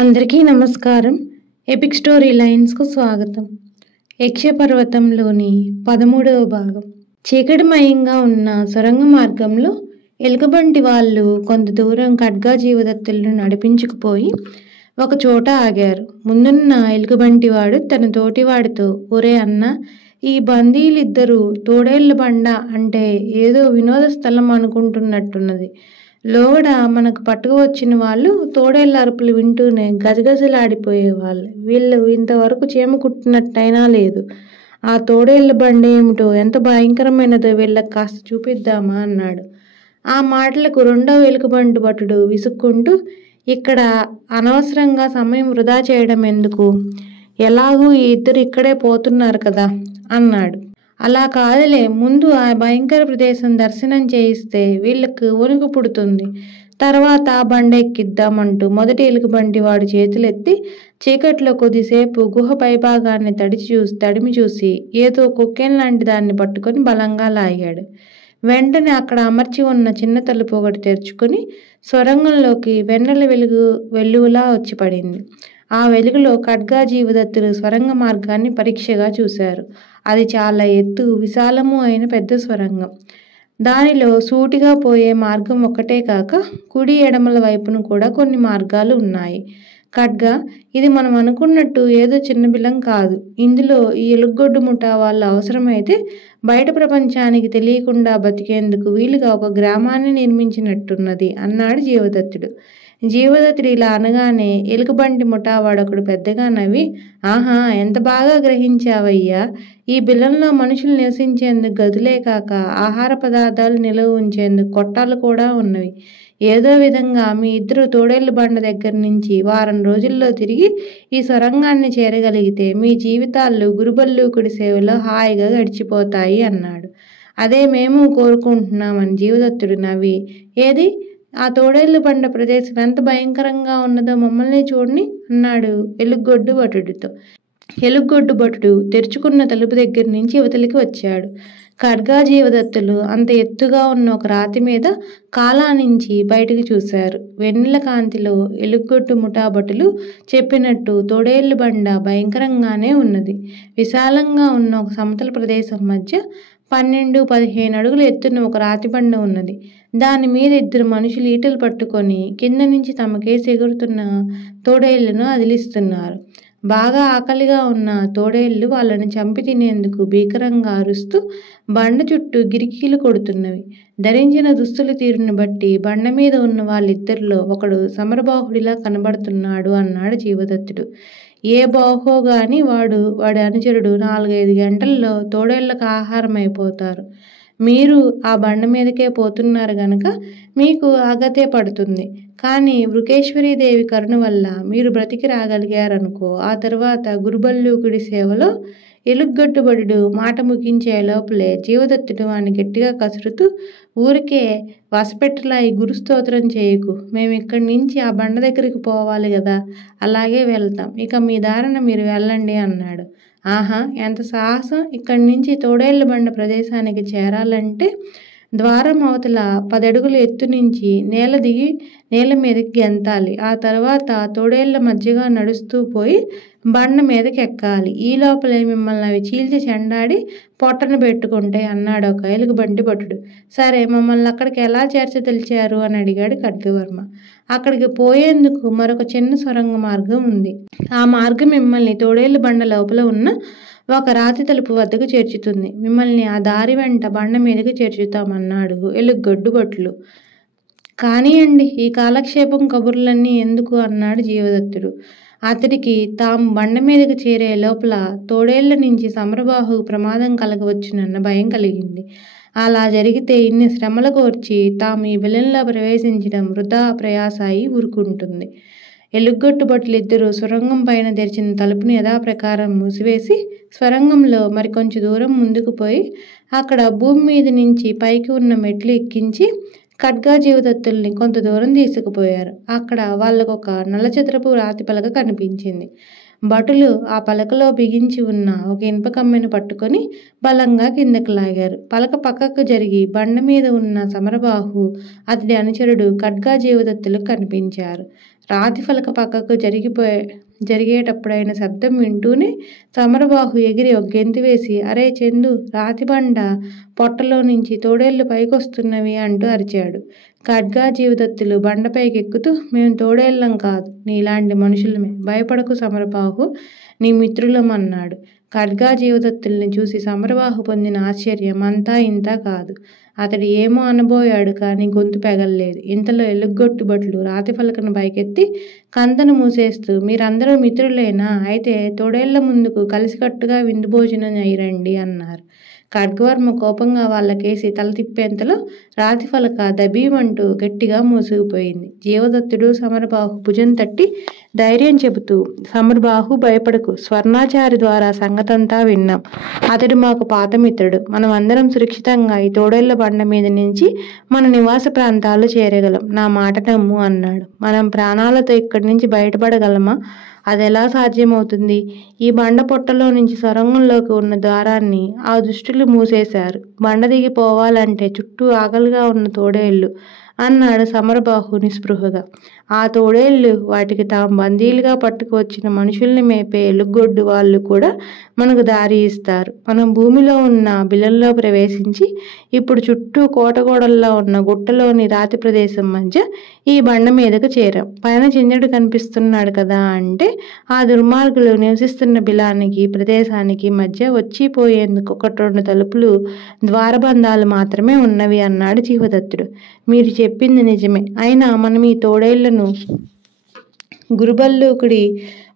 అందరికీ నమస్కారం. Epic story లైన్స్కు స్వాగతం. యక్షపర్వతంలోని 13వ భాగం. చీకటిమయంగా ఉన్న సొరంగ మార్గంలో ఎలుకబంటి వాళ్ళు కొంత దూరం ఖడ్గా జీవదత్తులను నడిపించుకుపోయి ఒక చోట ఆగారు. ముందున్న ఎలుకబంటివాడు తన తోటివాడితో, ఒరే అన్న, ఈ బందీలిద్దరూ తోడేళ్ల బండ అంటే ఏదో వినోద స్థలం అనుకుంటున్నట్టున్నది. లోగడ మనకు పట్టుకు వచ్చిన వాళ్ళు తోడేళ్ల అరుపులు వింటూనే గజగజలాడిపోయేవాళ్ళు. వీళ్ళు ఇంతవరకు చీమ కుట్టినట్టయినా లేదు. ఆ తోడేళ్ల బండి ఏమిటో, ఎంత భయంకరమైనదో వీళ్ళకి కాస్త చూపిద్దామా అన్నాడు. ఆ మాటలకు రెండవ ఎలుకబంటి భటుడు విసుక్కుంటూ, ఇక్కడ అనవసరంగా సమయం వృధా చేయడం ఎందుకు, ఎలాగూ ఈ ఇద్దరు ఇక్కడే పోతున్నారు కదా అన్నాడు. అలా కాదులే, ముందు ఆ భయంకర ప్రదేశం దర్శనం చేయిస్తే వీళ్ళకు వణుకు పుడుతుంది, తర్వాత ఆ బండ ఎక్కిద్దామంటూ మొదటి ఎలుకబంటి వాడు చేతులెత్తి చీకట్లో కొద్దిసేపు గుహ పైభాగాన్ని తడిమి చూసి ఏదో కొక్కేం లాంటి దాన్ని పట్టుకొని బలంగా లాగాడు. వెంటనే అక్కడ అమర్చి ఉన్న చిన్న తలుపు ఒకటి తెరుచుకుని స్వరంగంలోకి వెన్నెల వెలుగులా వచ్చి పడింది. ఆ వెలుగులో ఖడ్గా జీవదత్తులు స్వరంగ మార్గాన్ని పరీక్షగా చూశారు. అది చాలా ఎత్తు, విశాలము అయిన పెద్ద స్వరంగం. దానిలో సూటిగా పోయే మార్గం ఒక్కటే కాక కుడి ఎడమల వైపును కూడా కొన్ని మార్గాలు ఉన్నాయి. ఖడ్గా, ఇది మనం అనుకున్నట్టు ఏదో చిన్న బిలం కాదు. ఇందులో ఈ ఎలుగొడ్డు ముఠా వాళ్ళు అవసరమైతే బయట ప్రపంచానికి తెలియకుండా బతికేందుకు వీలుగా ఒక గ్రామాన్ని నిర్మించినట్టున్నది అన్నాడు జీవదత్తుడు. జీవదత్తుడు ఇలా అనగానే ఎలుకబంటి ముఠావాడొకడు పెద్దగా నవ్వి, ఆహా, ఎంత బాగా గ్రహించావయ్యా! ఈ బిలంలో మనుషులు నివసించేందుకు గదులే కాక ఆహార పదార్థాలు నిలువ ఉంచేందుకు కొట్టాలు కూడా ఉన్నవి. ఏదో విధంగా మీ ఇద్దరు తోడేళ్ల బండ దగ్గర నుంచి వారం రోజుల్లో తిరిగి ఈ సొరంగాన్ని చేరగలిగితే మీ జీవితాలు గురుబల్లూకుడి సేవలో హాయిగా గడిచిపోతాయి అన్నాడు. అదే మేము కోరుకుంటున్నామని జీవదత్తుడు నవ్వి, ఏది ఆ తోడేళ్ల బండ ప్రదేశం ఎంత భయంకరంగా ఉన్నదో మమ్మల్ని చూడని అన్నాడు ఎలుగొడ్డు భటుడితో. ఎలుగొడ్డు భటుడు తెరుచుకున్న తలుపు దగ్గర నుంచి యువతలికి వచ్చాడు. ఖడ్గా జీవదత్తులు అంత ఎత్తుగా ఉన్న ఒక రాతి మీద కాలా నుంచి బయటికి చూశారు. వెన్నెల కాంతిలో ఎలుగొడ్డు ముఠాభటులు చెప్పినట్టు తోడేళ్ల బండ భయంకరంగానే ఉన్నది. విశాలంగా ఉన్న ఒక సమతల ప్రదేశం మధ్య 12-15 అడుగుల ఎత్తున ఒక రాతి బండ ఉన్నది. దాని మీద ఇద్దరు మనుషులు ఈటలు పట్టుకొని కింద నుంచి తమకేసి ఎగురుతున్న తోడేళ్లను అదిలిస్తున్నారు. బాగా ఆకలిగా ఉన్న తోడేళ్లు వాళ్ళని చంపి తినేందుకు భీకరంగా అరుస్తూ బండ చుట్టూ గిరికీలు కొడుతున్నవి. ధరించిన దుస్తుల తీరుని బట్టి బండ మీద ఉన్న వాళ్ళిద్దరిలో ఒకడు సమరబాహుడిలా కనబడుతున్నాడు అన్నాడు జీవదత్తుడు. ఏ బాహో గాని వాడి అనుచరుడు 4-5 గంటల్లో తోడేళ్లకు ఆహారం అయిపోతారు. మీరు ఆ బండ మీదకే పోతున్నారు గనక మీకు ఆగతే పడుతుంది. కానీ వృకేశ్వరీదేవి కరుణ వల్ల మీరు బ్రతికి రాగలిగారనుకో, ఆ తర్వాత గురుబల్లూకుడి సేవలో. ఎలుగొడ్డుబడుడు మాట ముగించే లోపలే జీవదత్తుడు వాణ్ణి గట్టిగా కసురుతూ, ఊరికే వసపెట్టలా ఈ గురుస్తోత్రం చేయకు. మేమిక్కడి నుంచి ఆ బండ దగ్గరికి పోవాలి కదా, అలాగే వెళ్తాం. ఇక మీ దారిన మీరు వెళ్ళండి అన్నాడు. ఆహా, ఎంత సాహసం! ఇక్కడి నుంచి తోడేళ్ల బండ ప్రదేశానికి చేరాలంటే ద్వారం అవతల 10 అడుగుల ఎత్తు నుంచి నేల మీదకి గెంతాలి. ఆ తర్వాత తోడేళ్ల మధ్యగా నడుస్తూ పోయి బండ మీదకి ఎక్కాలి. ఈ లోపలే మిమ్మల్ని అవి చీల్చి చెండాడి పొట్టన పెట్టుకుంటాయి అన్నాడు ఒక ఎలుగుబంటి భటుడు. సరే, మమ్మల్ని అక్కడికి ఎలా చేర్చదలిచారు అని అడిగాడు ఖడ్గవర్మ. అక్కడికి పోయేందుకు మరొక చిన్న సొరంగ మార్గం ఉంది. ఆ మార్గం మిమ్మల్ని తోడేళ్ల బండ లోపల ఉన్న ఒక రాతి తలుపు వద్దకు చేర్చుతుంది. మిమ్మల్ని ఆ దారి వెంట బండ మీదకి చేర్చుతామన్నాడు ఎలుగొడ్డు భటులు. కానియండి, ఈ కాలక్షేపం కబుర్లన్నీ ఎందుకు అన్నాడు జీవదత్తుడు. అతడికి తాము బండ మీదకి చేరే లోపల తోడేళ్ల నుంచి సమరబాహుకు ప్రమాదం కలగవచ్చునన్న భయం కలిగింది. అలా జరిగితే ఇన్ని శ్రమల కోర్చి తాము ఈ బిలంలో ప్రవేశించడం వృధా ప్రయాస అయి ఊరుకుంటుంది. ఎలుగొట్టు భటులిద్దరూ సొరంగం పైన తెరిచిన తలుపుని యథాప్రకారం మూసివేసి స్వరంగంలో మరికొంచెం దూరం ముందుకు పోయి అక్కడ భూమి మీద నుంచి పైకి ఉన్న మెట్లు ఎక్కించి ఖడ్గా జీవదత్తుల్ని కొంత దూరం తీసుకుపోయారు. అక్కడ వాళ్ళకొక నల్లచదరపు రాతి పలక కనిపించింది. భటులు ఆ పలకలో బిగించి ఉన్న ఒక ఇనుప కమ్మెను పట్టుకొని బలంగా కిందకు లాగారు. పలక పక్కకు జరిగి బండ మీద ఉన్న సమరబాహు, అతడి అనుచరుడు ఖడ్గా జీవదత్తులకు కనిపించారు. రాతి ఫలక పక్కకు జరిగేటప్పుడైన శబ్దం వింటూనే సమరబాహు ఎగిరి ఒక గెంతు వేసి, అరే చందు, రాతి బండ పొట్టలో నుంచి తోడేళ్లు పైకొస్తున్నవి అంటూ అరిచాడు. ఖడ్గా జీవదత్తులు బండపైకి ఎక్కుతూ, మేము తోడేళ్లం కాదు, నీలాంటి మనుషులమే, భయపడకు సమరబాహు, నీ మిత్రులం అన్నాడు. ఖడ్గా జీవదత్తుల్ని చూసి సమరబాహు పొందిన ఆశ్చర్యం అంతా ఇంతా కాదు. అతడు ఏమో అనబోయాడు, కానీ గొంతు పెగల్లేదు. ఇంతలో ఎలుగొట్టు భటులు రాతి ఫలకను పైకెత్తి కంతను మూసేస్తూ, మీరందరూ మిత్రులేనా? అయితే తోడేళ్ల ముందుకు కలిసికట్టుగా విందు భోజనం అయ్యిరండి అన్నారు. ఖడ్గవర్మ కోపంగా వాళ్ళకేసి తల తిప్పేంతలో రాతి ఫలక దబీమంటూ గట్టిగా మూసుకుపోయింది. జీవదత్తుడు సమరబాహు భుజం తట్టి ధైర్యం చెబుతూ, సమరబాహు, భయపడకు, స్వర్ణాచారి ద్వారా సంగతంతా విన్నాం. అతడు మాకు పాతమిత్రుడు. మనం అందరం సురక్షితంగా ఈ తోడేళ్ల బండ మీద నుంచి మన నివాస ప్రాంతాలు చేరగలం. నా మాట నమ్ము అన్నాడు. మనం ప్రాణాలతో ఇక్కడి నుంచి బయటపడగలమా? అదెలా సాధ్యమవుతుంది? ఈ బండ పొట్టలో నుంచి సొరంగంలోకి ఉన్న ద్వారాన్ని ఆ దుష్టులు మూసేశారు. బండ దిగి పోవాలంటే చుట్టూ ఆకలిగా ఉన్న తోడేళ్లు అన్నాడు సమరబాహు నిస్పృహగా. ఆ తోడేళ్లు వాటికి తాము బందీలుగా పట్టుకువచ్చిన మనుషుల్ని మేపే ఎలుగొడ్డు వాళ్ళు కూడా మనకు దారి ఇస్తారు. మనం భూమిలో ఉన్న బిలంలో ప్రవేశించి ఇప్పుడు చుట్టూ కోటగోడల్లో ఉన్న గుట్టలోని రాతి ప్రదేశం మధ్య ఈ బండ మీదకు చేరాం. పైన చంద్రుడు కనిపిస్తున్నాడు కదా అంటే ఆ దుర్మార్గులు నివసిస్తున్న బిలానికి ప్రదేశానికి మధ్య వచ్చిపోయేందుకు 1-2 తలుపులు, ద్వారబంధాలు మాత్రమే ఉన్నవి అన్నాడు జీవదత్తుడు. మీరు చెప్పింది నిజమే. అయినా మనం ఈ తోడేళ్లను గురుబల్లూకుడి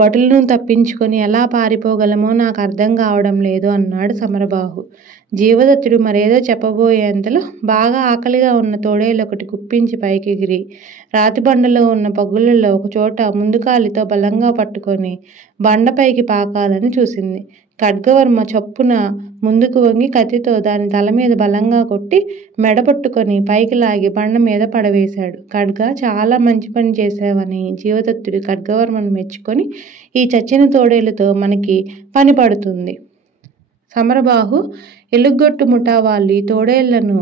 భటులను తప్పించుకొని ఎలా పారిపోగలమో నాకు అర్థం కావడం లేదు అన్నాడు సమరబాహు. జీవదత్తుడు మరేదో చెప్పబోయేంతలో బాగా ఆకలిగా ఉన్న తోడేళ్ళొకటి కుప్పించి పైకెగిరి రాతిబండలో ఉన్న పగుళ్ళలో ఒకచోట ముందుకాలితో బలంగా పట్టుకొని బండపైకి పాకాలని చూసింది. ఖడ్గవర్మ చప్పున ముందుకు వంగి కత్తితో దాని తల మీద బలంగా కొట్టి మెడపట్టుకొని పైకి లాగి బండ మీద పడవేశాడు. ఖడ్గా, చాలా మంచి పని చేశావని జీవదత్తుడు ఖడ్గవర్మను మెచ్చుకొని, ఈ చచ్చిన తోడేళ్లతో మనకి పని పడుతుంది. సమరబాహు, ఎలుగొట్టు ముఠా వాళ్ళు ఈ తోడేళ్లను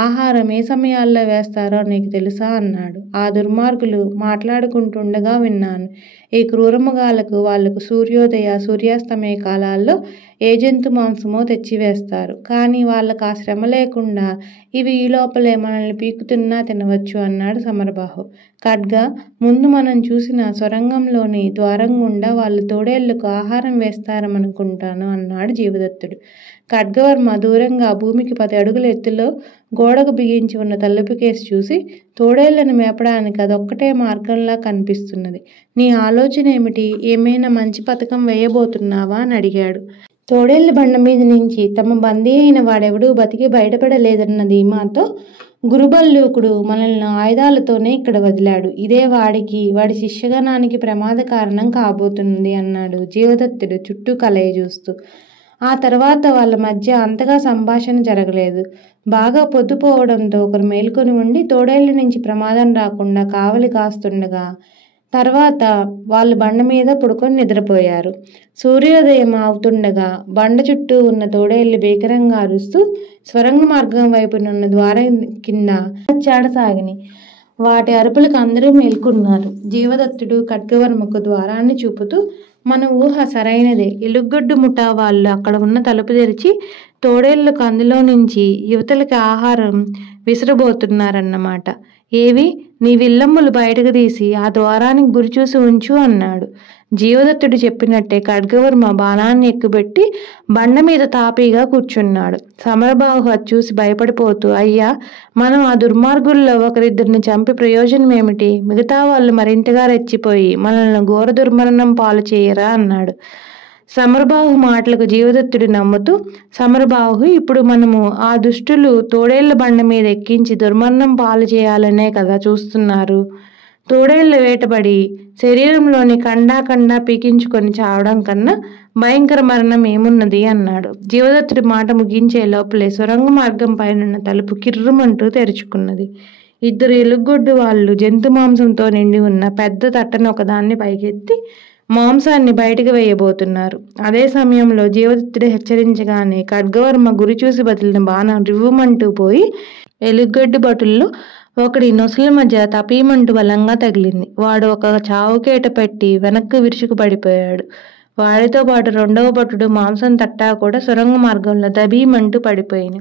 ఆహారం ఏ సమయాల్లో వేస్తారో నీకు తెలుసా అన్నాడు. ఆ దుర్మార్గులు మాట్లాడుకుంటుండగా విన్నాను. ఈ క్రూరమృగాలకు వాళ్లకు సూర్యోదయ సూర్యాస్తమయ కాలాల్లో ఏ జంతు మాంసమో తెచ్చివేస్తారు. కానీ వాళ్ళకు ఆ శ్రమ లేకుండా ఇవి ఈ లోపలే మనల్ని పీకుతున్నా తినవచ్చు అన్నాడు సమరబాహు. ఖడ్గా, ముందు మనం చూసిన సొరంగంలోని ద్వారం గుండా వాళ్ళు తోడేళ్లకు ఆహారం వేస్తారనుకుంటాను అన్నాడు జీవదత్తుడు. ఖడ్గవర్మ దూరంగా భూమికి 10 అడుగుల ఎత్తులో గోడకు బిగించి ఉన్న తలుపు కేసి చూసి, తోడేళ్లను మేపడానికి అదొక్కటే మార్గంలా కనిపిస్తున్నది. నీ ఆలోచన ఏమిటి? ఏమైనా మంచి పథకం వేయబోతున్నావా అని అడిగాడు. తోడేళ్ల బండ మీద నుంచి తమ బందీ అయిన వాడెవడూ బతికి బయటపడలేదన్న ధీమాతో గురుబల్లూకుడు మనల్ని ఆయుధాలతోనే ఇక్కడ వదిలాడు. ఇదే వాడి శిష్యగణానికి ప్రమాద కారణం కాబోతున్నది అన్నాడు జీవదత్తుడు చుట్టూ కలయి చూస్తూ. ఆ తర్వాత వాళ్ళ మధ్య అంతగా సంభాషణ జరగలేదు. బాగా పొద్దుపోవడంతో ఒకరు మేల్కొని ఉండి తోడేళ్ల నుంచి ప్రమాదం రాకుండా కావలి కాస్తుండగా తర్వాత వాళ్ళు బండ మీద పడుకొని నిద్రపోయారు. సూర్యోదయం అవుతుండగా బండ చుట్టూ ఉన్న తోడేళ్లు భీకరంగా అరుస్తూ స్వరంగ మార్గం వైపునున్న ద్వారం కింద చాడసాగిని. వాటి అరుపులకు అందరూ మేల్కొన్నారు. జీవదత్తుడు ఖడ్గవర్మకు ద్వారాన్ని చూపుతూ, మన ఊహ సరైనదే. ఎలుగొడ్డు ముఠా వాళ్ళు అక్కడ ఉన్న తలుపు తెరిచి తోడేళ్లకు అందులో నుంచి యువతలకి ఆహారం విసిరబోతున్నారన్నమాట. ఏవి, నీ విల్లమ్ములు బయటకు తీసి ఆ ద్వారానికి గురిచూసి ఉంచు అన్నాడు. జీవదత్తుడు చెప్పినట్టే ఖడ్గవర్మ బాణాన్ని ఎక్కుబెట్టి బండ మీద తాపీగా కూర్చున్నాడు. సమరబాహు అది చూసి భయపడిపోతూ, అయ్యా, మనం ఆ దుర్మార్గుల్లో ఒకరిద్దరిని చంపి ప్రయోజనం ఏమిటి? మిగతా వాళ్ళు మరింతగా రెచ్చిపోయి మనల్ని ఘోర దుర్మరణం పాలు చేయరా అన్నాడు. సమరబాహు మాటలకు జీవదత్తుడు నమ్ముతూ, సమరబాహు, ఇప్పుడు మనము ఆ దుష్టులు తోడేళ్ల బండ మీద ఎక్కించి దుర్మరణం పాలు చేయాలనే కదా చూస్తున్నారు. తోడేళ్ల వేటబడి శరీరంలోని ఖండా పీకించుకొని చావడం కన్నా భయంకర మరణం ఏమున్నది అన్నాడు. జీవదత్తుడి మాట ముగించే లోపలే సొరంగ మార్గం పైనున్న తలుపు కిర్రుమంటూ తెరుచుకున్నది. 2 ఎలుగొడ్డు వాళ్ళు జంతు మాంసంతో నిండి ఉన్న పెద్ద తట్టను ఒకదాన్ని పైకెత్తి మాంసాన్ని బయటకు వేయబోతున్నారు. అదే సమయంలో జీవదత్తుడు హెచ్చరించగానే ఖడ్గవర్మ గురి చూసి బదిలిన బాణం రివ్వుమంటూ పోయి ఎలుగొడ్డు భటుల్లో ఒకడి నొసల మధ్య తపీమంటూ బలంగా తగిలింది. వాడు ఒక చావుకేట పెట్టి వెనక్కు విరుచుకు పడిపోయాడు. వాడితో పాటు రెండవ భటుడు మాంసం తట్టా కూడా సొరంగ మార్గంలో దబీమంటూ పడిపోయింది.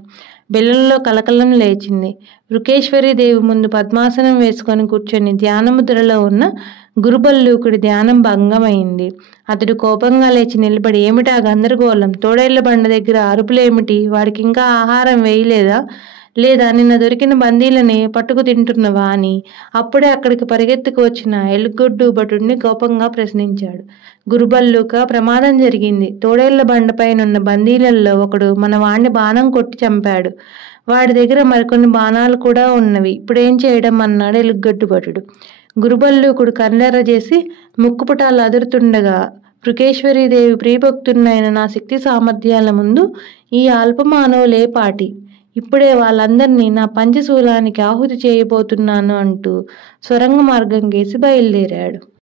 బిళ్ళల్లో కలకలం లేచింది. వృకేశ్వరీదేవి ముందు పద్మాసనం వేసుకొని కూర్చొని ధ్యానముద్రలో ఉన్న గురుబల్లూకుడి ధ్యానం భంగమైంది. అతడు కోపంగా లేచి నిలబడి, ఏమిటా గందరగోళం? తోడేళ్ల బండ దగ్గర అరుపులేమిటి? వాడికి ఇంకా ఆహారం వేయలేదా? లేదా నిన్న దొరికిన బందీలని పట్టుకు తింటున్నవా అని అప్పుడే అక్కడికి పరిగెత్తుకు వచ్చిన ఎలుగొడ్డు భటుడిని కోపంగా ప్రశ్నించాడు. గురుబల్లూక, ప్రమాదం జరిగింది. తోడేళ్ల బండపైనున్న బందీలలో ఒకడు మన వాణ్ణి బాణం కొట్టి చంపాడు. వాడి దగ్గర మరికొన్ని బాణాలు కూడా ఉన్నవి. ఇప్పుడేం చేయడం అన్నాడు ఎలుగొడ్డు భటుడు. గురుబల్లూకుడు కన్నెర్ర చేసి ముక్కుపుటాలు అదురుతుండగా, వృకేశ్వరీదేవి ప్రియభక్తున్నైన నా శక్తి సామర్థ్యాల ముందు ఈ అల్పమానవులే పాటి. ఇప్పుడే వాళ్ళందరినీ నా పంచశూలానికి ఆహుతి చేయబోతున్నాను అంటూ సొరంగ మార్గం కేసి బయలుదేరాడు.